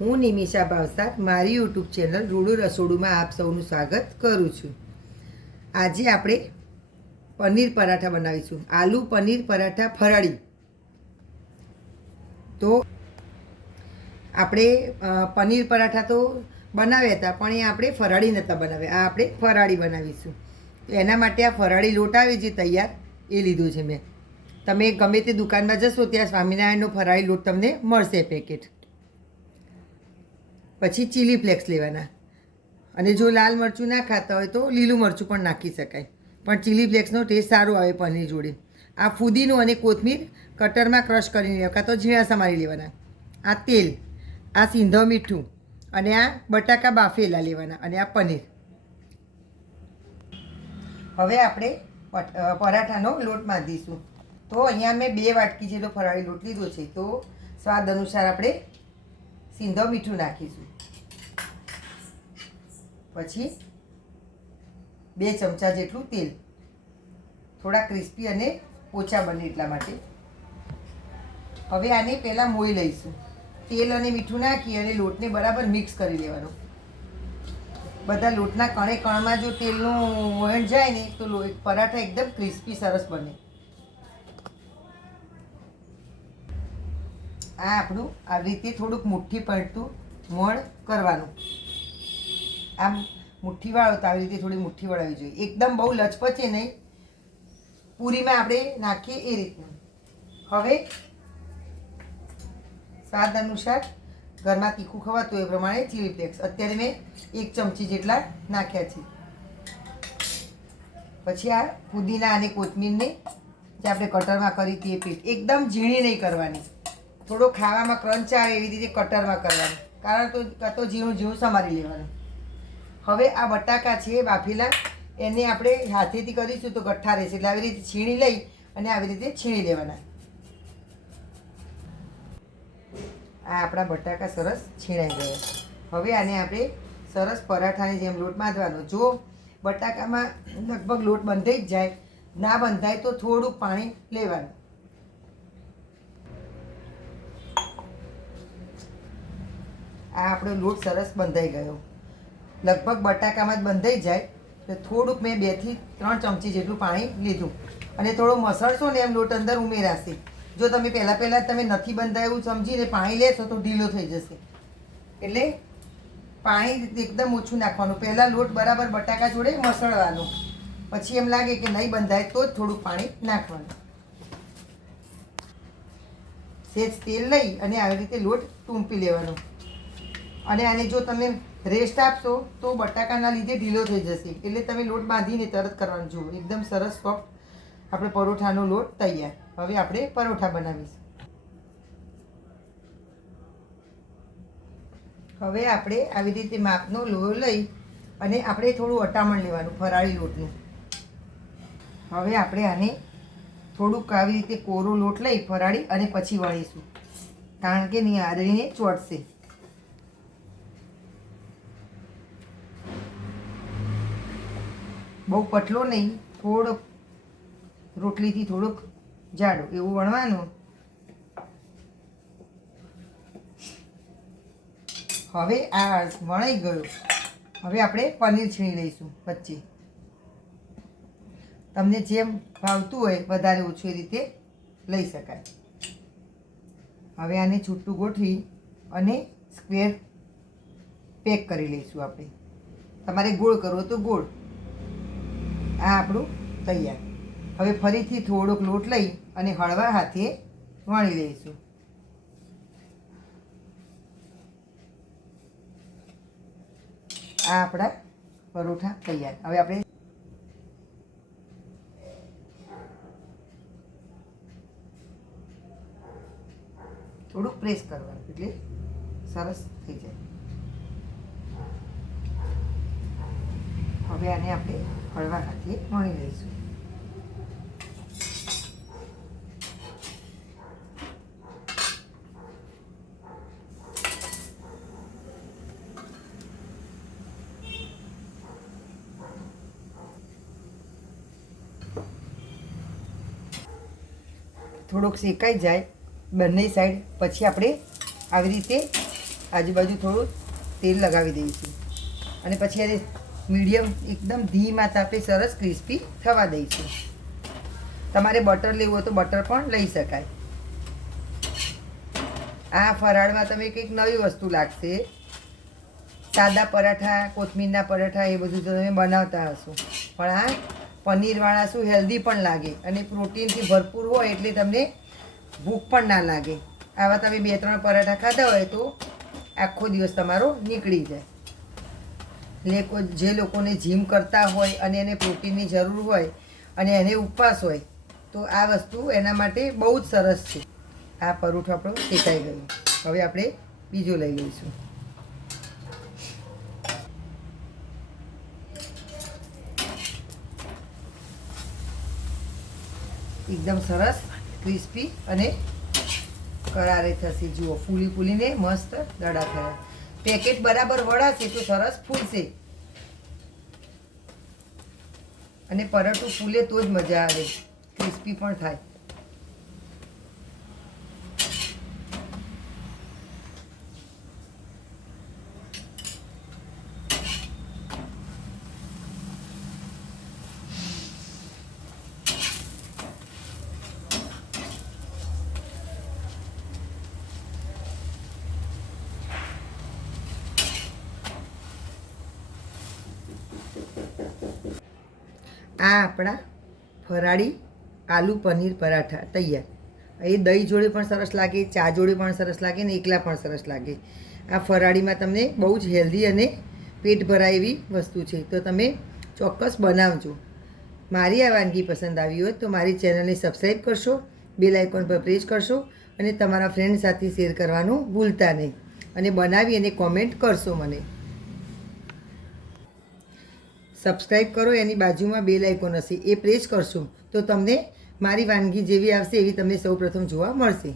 હું નિમિષા ભાવસાર મારી YouTube channel રૂડુ રસોડુંમાં આપ સૌનું સ્વાગત કરું છું. આજે આપણે પનીર પરાઠા બનાવીશું. આલુ પનીર પરાઠા ફરાળી. તો આપણે પનીર પરાઠા તો બનાવ્યા હતા, પણ એ આપણે ફરાળી નહોતા બનાવ્યા. આ આપણે ફરાળી બનાવીશું. તો એના માટે આ ફરાળી લોટ આવે જે તૈયાર એ લીધું છે મેં. તમે ગમે તે દુકાનમાં જશો ત્યાં સ્વામિનારાયણનો ફરાળી લોટ તમને મળશે પેકેટ. પછી ચીલી ફ્લેક્સ લેવાના, અને જો લાલ મરચું ના ખાતા હોય તો લીલું મરચું પણ નાખી શકાય, પણ ચીલી ફ્લેક્સનો ટેસ્ટ સારો આવે પનીર જોડે. આ ફુદીનો અને કોથમીર કટરમાં ક્રશ કરીને કાં તો ઝીણા સમારી લેવાના. આ તેલ, આ સિંધો મીઠું, અને આ બટાકા બાફેલા લેવાના, અને આ પનીર. હવે આપણે પરાઠાનો લોટ બાંધીશું. તો અહીંયા મેં 2 વાટકી જેટલો ફરાળી લોટ લીધો છે. તો સ્વાદ અનુસાર આપણે સિંધો મીઠું નાખીશું. પછી 2 ચમચા જેટલું તેલ, થોડા ક્રિસ્પી અને ઓછા બને એટલા માટે. હવે આને પહેલાં મોઈ લઈશું. તેલ અને મીઠું નાખી અને લોટને બરાબર મિક્સ કરી લેવાનો. બધા લોટના કણે કણમાં જો તેલનું મોયણ જાય ને તો પરાઠા એકદમ ક્રિસ્પી સરસ બને. આ આપણું આવી રીતે થોડુંક મુઠ્ઠી પડતું મોણ કરવાનું. આમ મુઠ્ઠી વાળો તો આવી રીતે થોડી મુઠ્ઠી વળાવવી જોઈએ. એકદમ બહુ લચપચે નહીં, પૂરીમાં આપણે નાખીએ એ રીતનું. હવે સ્વાદ અનુસાર ઘરમાં તીખું ખવાતું એ પ્રમાણે ચીલી ફ્લેક્સ અત્યારે મેં 1 ચમચી જેટલા નાખ્યા છે. પછી આ પુદીના અને કોથમીરને જે આપણે કટરમાં કરી હતી એ પેસ્ટ એકદમ ઝીણી નહીં કરવાની, થોડો ખાવામાં ક્રંચ આવે એવી રીતે કટરમાં કરવાનું, કારણ તો ઝીણું ઝીણું સમારી લેવાનું. હવે આ બટાકા છે બાફેલા, એને આપણે હાથેથી કરીશું તો ગઠ્ઠા રહેશે, એટલે આવી રીતે છીણી લઈ અને આવી રીતે છીણી લેવાના. આ આપણા બટાકા સરસ છીણાઈ ગયા. હવે આને આપણે સરસ પરાઠાની જેમ લોટ બાંધવાનો. જો બટાકામાં લગભગ લોટ બંધાઈ જ જાય, ના બંધાય તો થોડુંક પાણી લેવાનું. આ આપણો લોટ સરસ બંધાઈ ગયો. લગભગ બટાકામાં જ બંધાઈ જાય તો થોડુંક મેં 2 થી 3 ચમચી જેટલું પાણી લીધું, અને થોડો મસળશો ને એમ લોટ અંદર ઉમેરાશે. જો તમે પહેલાં તમે નથી બંધાયું સમજીને પાણી લેશો તો ઢીલો થઈ જશે. એટલે પાણી એકદમ ઓછું નાખવાનું. પહેલાં લોટ બરાબર બટાકા જોડે મસળવાનો, પછી એમ લાગે કે નહીં બંધાય તો જ થોડુંક પાણી નાખવાનું. સેજ તેલ લઈ અને આવી રીતે લોટ ટૂંપી લેવાનો. અને આને જો તમે રેસ્ટ આપશો તો બટાકાના લીધે ઢીલો થઈ જશે, એટલે તમે લોટ બાંધીને તરત કરવાનું. જુઓ એકદમ સરસ સોફ્ટ આપણે પરોઠાનો લોટ તૈયાર. હવે આપણે પરોઠા બનાવીશું. હવે આપણે આવી રીતે માપનો લોહો લઈ અને આપણે થોડું અટામણ લેવાનું ફરાળી લોટનું. હવે આપણે આને થોડુંક આવી રીતે કોરો લોટ લઈ ફરાળી અને પછી વણીશું, કારણ કે આદરીને ચોટશે. બહુ પતલો નહીં, થોડોક રોટલીથી થોડુંક જાડું એવું વણવાનું. હવે આ વણાઈ ગયું. હવે આપણે પનીર છીણી લઈશું વચ્ચે. તમને જેમ ભાવતું હોય વધારે ઓછું એ રીતે લઈ શકાય. હવે આને છૂટું ગોઠવી અને સ્ક્વેર પેક કરી લઈશું આપણે. તમારે ગોળ કરવો તો ગોળ. આ આપણું તૈયાર. હવે ફરીથી થોડોક લોટ લઈ અને હળવા હાથે વણી લઈશું. આ આપણા પરોઠા તૈયાર. હવે આપણે થોડુંક પ્રેસ કરવાનું એટલે સરસ થઈ જાય. હવે આને આપણે હળવા હાથે વણી લઈશું. થોડોક શેકાઈ જાય બંને સાઈડ, પછી આપણે આવી રીતે આજુબાજુ થોડું તેલ લગાવી દઈશું અને પછી એને મીડિયમ એકદમ ધીમા તાપે સરસ ક્રિસ્પી થવા દઈશું. તમારે બટર લેવું હોય તો બટર પણ લઈ શકાય. આ ફરાળમાં તમે કંઈક નવી વસ્તુ લાગશે. સાદા પરાઠા, કોથમીરના પરાઠા એ બધું તો તમે બનાવતા હશો, પણ આ પનીરવાળા શું હેલ્ધી પણ લાગે અને પ્રોટીનથી ભરપૂર હોય એટલે તમને ભૂખ પણ ના લાગે. આવા તમે 2-3 પરાઠા ખાધા હોય તો આખો દિવસ તમારો નીકળી જાય. જે લોકોને જીમ કરતા હોય અને એને પ્રોટીનની જરૂર હોય અને એને ઉપવાસ હોય તો આ વસ્તુ એના માટે બહુ જ સરસ છે. આ પરોઠો આપણો શેકાઈ ગયો. હવે આપણે બીજો લઈ લઈશું. એકદમ સરસ ક્રિસ્પી અને કરારે થશે. જુઓ, ફૂલીને મસ્ત દડા થયા. પેકેટ બરાબર વળાશે તો સરસ ફૂલશે અને પરાઠું ફૂલે તો જ મજા આવે, ક્રિસ્પી પણ થાય. આ આપણા ફરાળી આલુ પનીર પરાઠા તૈયાર. એ દહીં જોડે પણ સરસ લાગે, ચા જોડે પણ સરસ લાગે ને એકલા પણ સરસ લાગે. આ ફરાળીમાં તમને બહુ જ હેલ્ધી અને પેટ ભરાય એવી વસ્તુ છે, તો તમે ચોક્કસ બનાવજો. મારી આ વાનગી પસંદ આવી હોય તો મારી ચેનલને સબસ્ક્રાઈબ કરશો, બેલ આઇકોન પર પ્રેસ કરશો અને તમારા ફ્રેન્ડ સાથે શેર કરવાનું ભૂલતા નહીં અને બનાવી અને કોમેન્ટ કરશો મને. સબસ્ક્રાઈબ કરો, એની બાજુમાં બેલ આઇકોન હશે એ પ્રેસ કરશો તો તમને મારી વાનગી જેવી આવશે એવી તમને સૌપ્રથમ જોવા મળશે.